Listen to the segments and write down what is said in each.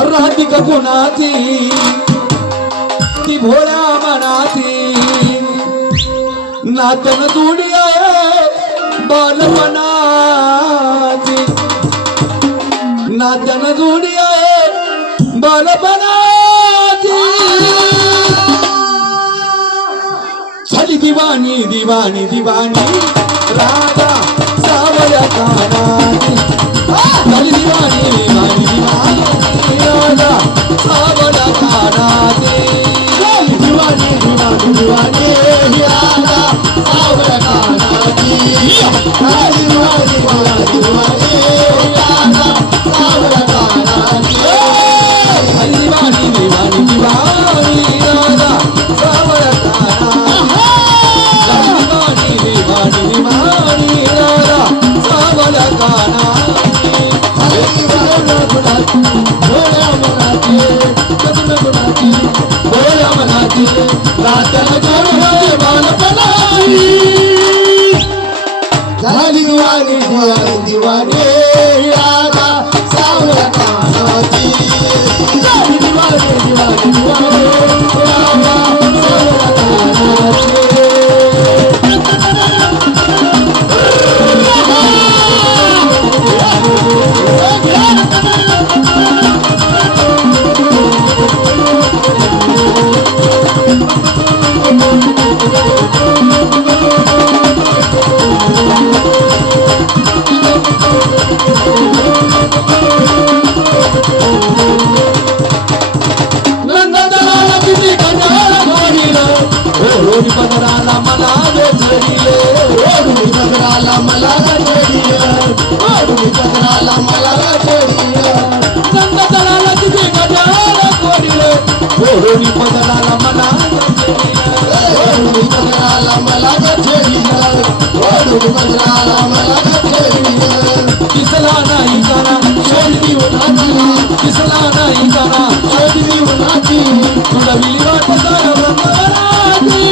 राधिका कोणाची ती भोळ्या मनाची नातन जोडी आहे बालपणाची नातन जोडी आहे बालपणाची झाली दिवाणी दिवाणी दिवाणी राधा सावळ्या कानाची झाली दिवाणी दिवाणी दिवाणी राधा सावळ्या कानाची दिवाणी दिवाणी दिवाणी राधा सावळ्या कानाची दिवाणी दिवाणी दिवाणी राधा सावळ्या कानाची दिवाणी दिवाणी दिवाणी राधा सावळ्या कानाची दिवाणी दिवाणी राधा सावळ्या कानाची भोळ्या मनाची भोळ्या मनाची रातन जोडी बालपणाची झाली दिवाणी दिवाणी दिवाणी राधा सावळ्या कानाची झाली दिवाणी दिवाणी दिवाणी राधा सावळ्या कानाची पदराला मला जोडीले पदराला मला जोडीले पदराला मला जोडीले संगतराला तिथे गजाला जोडीले पदराला मला जोडीले पदराला मला जोडीले पदराला मला जोडीले किसला नाही करा सोडली उन्हाची किसला नाही करा सोडली उन्हाची तुला विली वाट सारा ब्रह्मराजी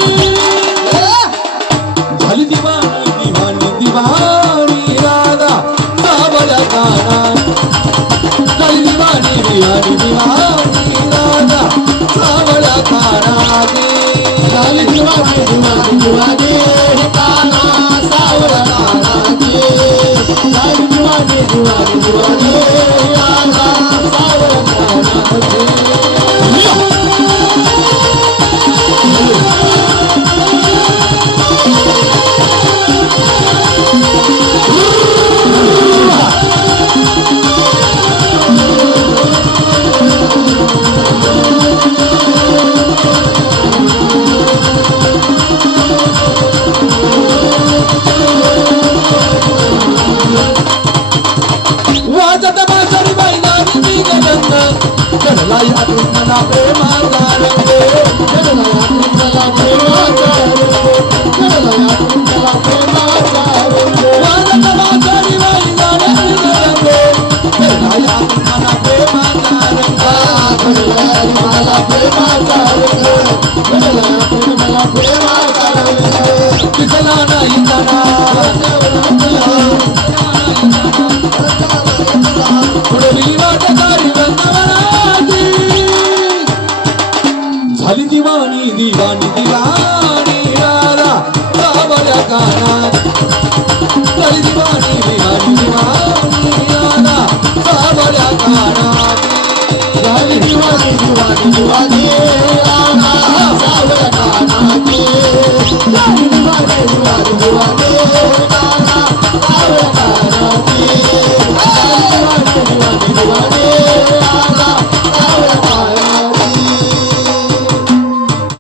झाली दिवाणी दिवाणी दिवाणी राधा सावळ्या कानाची झाली दिवाणी दिवाणी दिवाणी राधा सावळ्या कानाची झाली दिवाणी दिवाणी दिवाणी काना सावळ्या कानाची झाली दिवाणी दिवाणी दिवाणी राधा सावळ्या कानाची वाजत बासरी बैलांची गजंग चढला यातून मला प्रेमाचा रंग चढला यातून मला प्रेमाचा रंग चढला यातून मला प्रेमाचा रंग वाजत बासरी बैलांची गजंग चढला यातून मला प्रेमाचा रंग चढला यातून मला प्रेमाचा रंग चढला यातून मला प्रेमाचा रंग किसला नाही जाणार झाली दिवाणी दिवाणी दिवाणी राधा सावळ्या कानाची झाली दिवाणी दिवाणी दिवाणी राधा सावळ्या कानाची झाली दिवाणी दिवाणी दिवाणी